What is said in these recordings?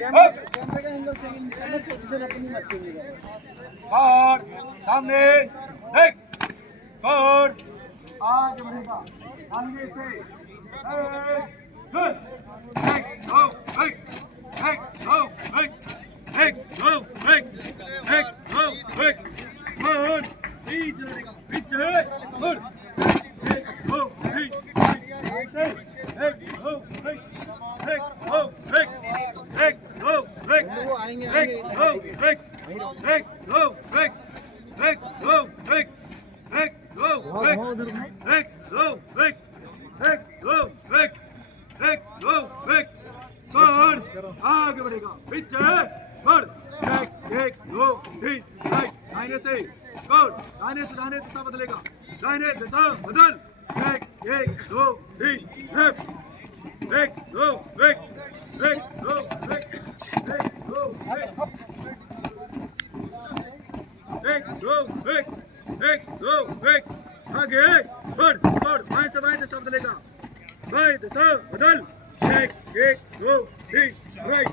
कैमरे का angle change करना, पोजीशन अपनी मत चेंज करो। और सामने देख और आगे बढ़ेगा आगे से गुड एक दो एक दो एक दो एक दो गुड बीच रहेगा बीच है गुड एक दो एक दो वो आएंगे आगे बढ़ेगा पीछे एक दो तीन राइट दाहिने से दाहिने से दाहिने दिशा बदलेगा दाहिने दिशा बदल एक दो तीन लेफ्ट एक दो एक दो आगे बढ़ बाएं से बाएं दिशा बदलेगा बाएं दिशा बदल एक दो तीन राइट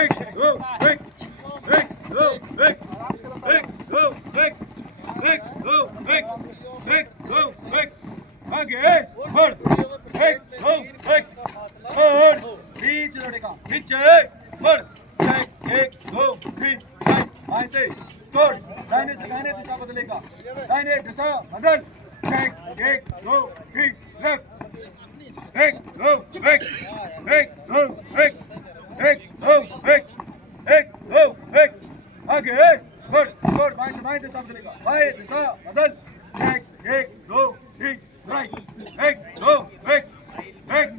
एक दो एक दो एक दो एक दो एक दो आगे बढ़ एक दो एक बीच लड़ेगा पीछे बढ़ एक दो तीन बाएं से स्कोर दाहिने से दाहिने दिशा बदलेगा दाहिने दिशा बदल एक दो तीन लेफ्ट एक दो एक दो एक दो एक दो आगे बढ़ स्कोर बाएं से बाएं दिशा बदलेगा बाएं दिशा बदल एक दो तीन राइट एक दो एक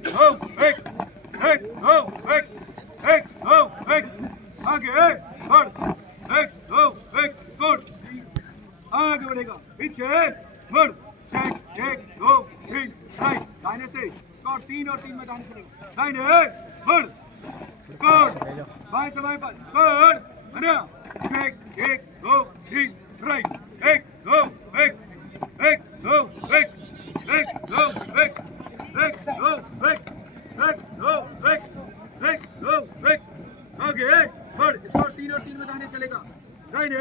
दो एक दो आगे बढ़ एक दो एक स्कोर आगे बढ़ेगा पीछे बढ़ एक दो तीन राइट दाहिने से स्कोर तीन और तीन में दाहिने चलेगा दाहिने बढ़ स्कोर बाएं से बाएं पर स्कोर है एक दो तीन राइट एक दो एक दो एक दो एक दो एक दो आगे बढ़ स्कोर तीन और तीन में दाहिने चलेगा दाहिने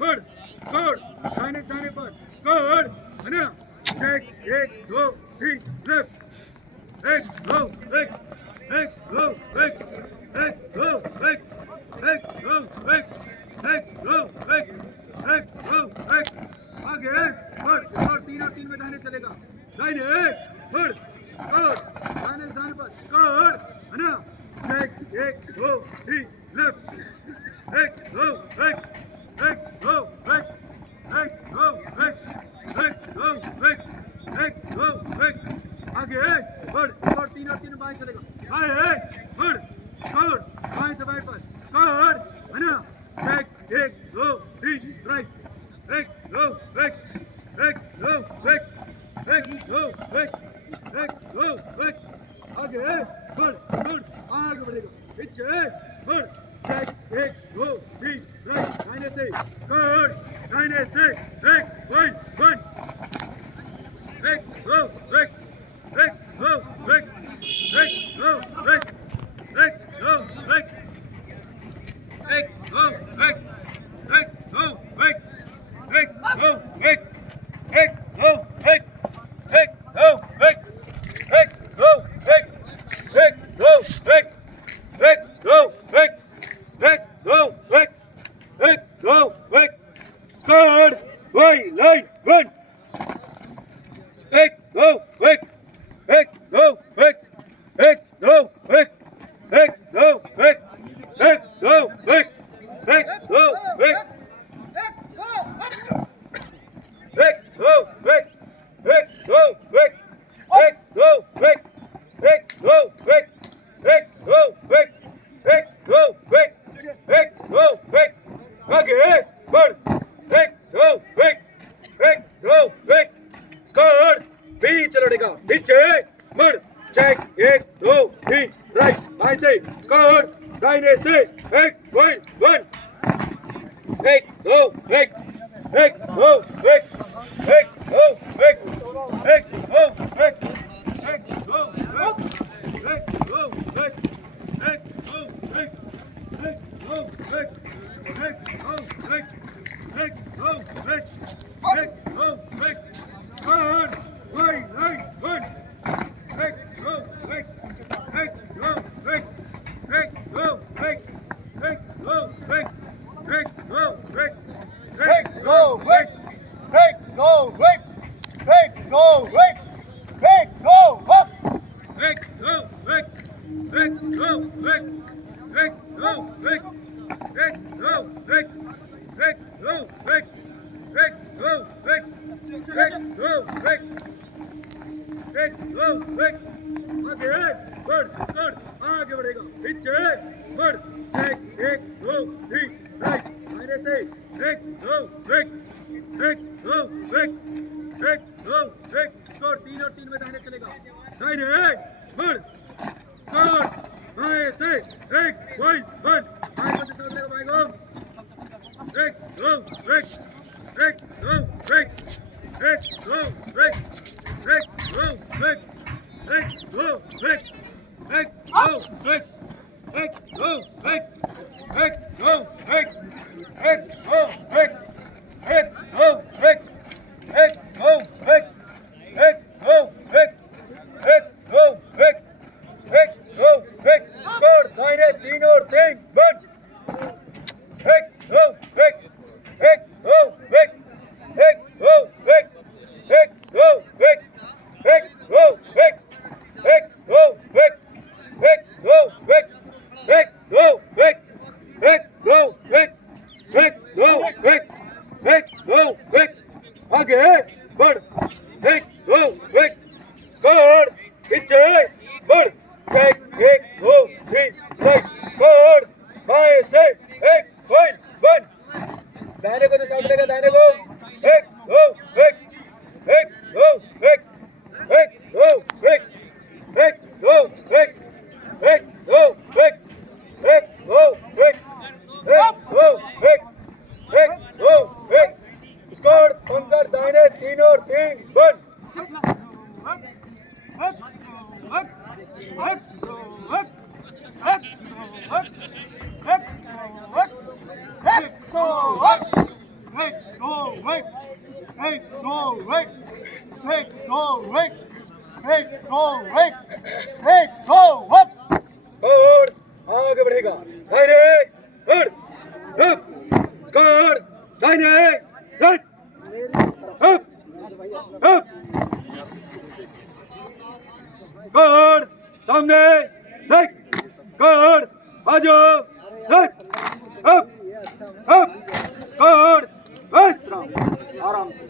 बढ़ स्कोर दाहिने दाहिने पर स्कोर है ना एक दो तीन लेफ्ट एक दो एक दो एक दो एक दो आगे बढ़ स्कोर तीन और तीन में दाहिने चलेगा दाहिने बढ़ स्कोर दाहिने दाहिने पर स्कोर है ना एक दो तीन लेफ्ट एक दो एक दो आगे बढ़ स्कोर तीन और तीन बाएं चलेगा बाएं बढ़ स्कोर बाएं से बाएं पर स्कोर है ना एक दो तीन राइट एक दो एक दो आगे बढ़ आगे बढ़ेगा पीछे बढ़ एक दो तीन राइट दाहिने से स्कोर दाहिने से एक वन एक दो एक दो एक दो एक दो एक दो एक दो एक दो एक दो एक दो एक दो एक दो एक दो एक दो स्कोर वाई लाइन वन एक दो एक दो एक दो एक दो एक दो एक दो एक लड़ेगा पीछे बढ़ चेक एक दो तीन राइट बाएं से स्कोर दाहिने से एक वन एक दो एक दो एक दो एक दो एक दो आगे बढ़ेगा पीछे बढ़ एक एक दो तीन राइट दाहिने से एक दो एक दो स्कोर तीन और तीन में दाहिने चलेगा दाहिने बढ़ स्कोर बाएं से एक पॉइंट वन बाएं से साथ लेगा बाएं को एक दो एक दो एक दो एक दो एक दो एक आगे बढ़ एक दो एक स्कोर पीछे बढ़ एक दो तीन स्कोर बाएं से एक पॉइंट वन दाहिने को तो साथ लेगा दाहिने को एक दो एक दो एक दो एक दो एक दो एक दो एक दो एक स्कोर पंकर दाहिने तीन और तीन वन और आगे बढ़ेगा दाहिने स्कोर दाहिने स्कोर सामने स्कोर आजो स्कोर आराम से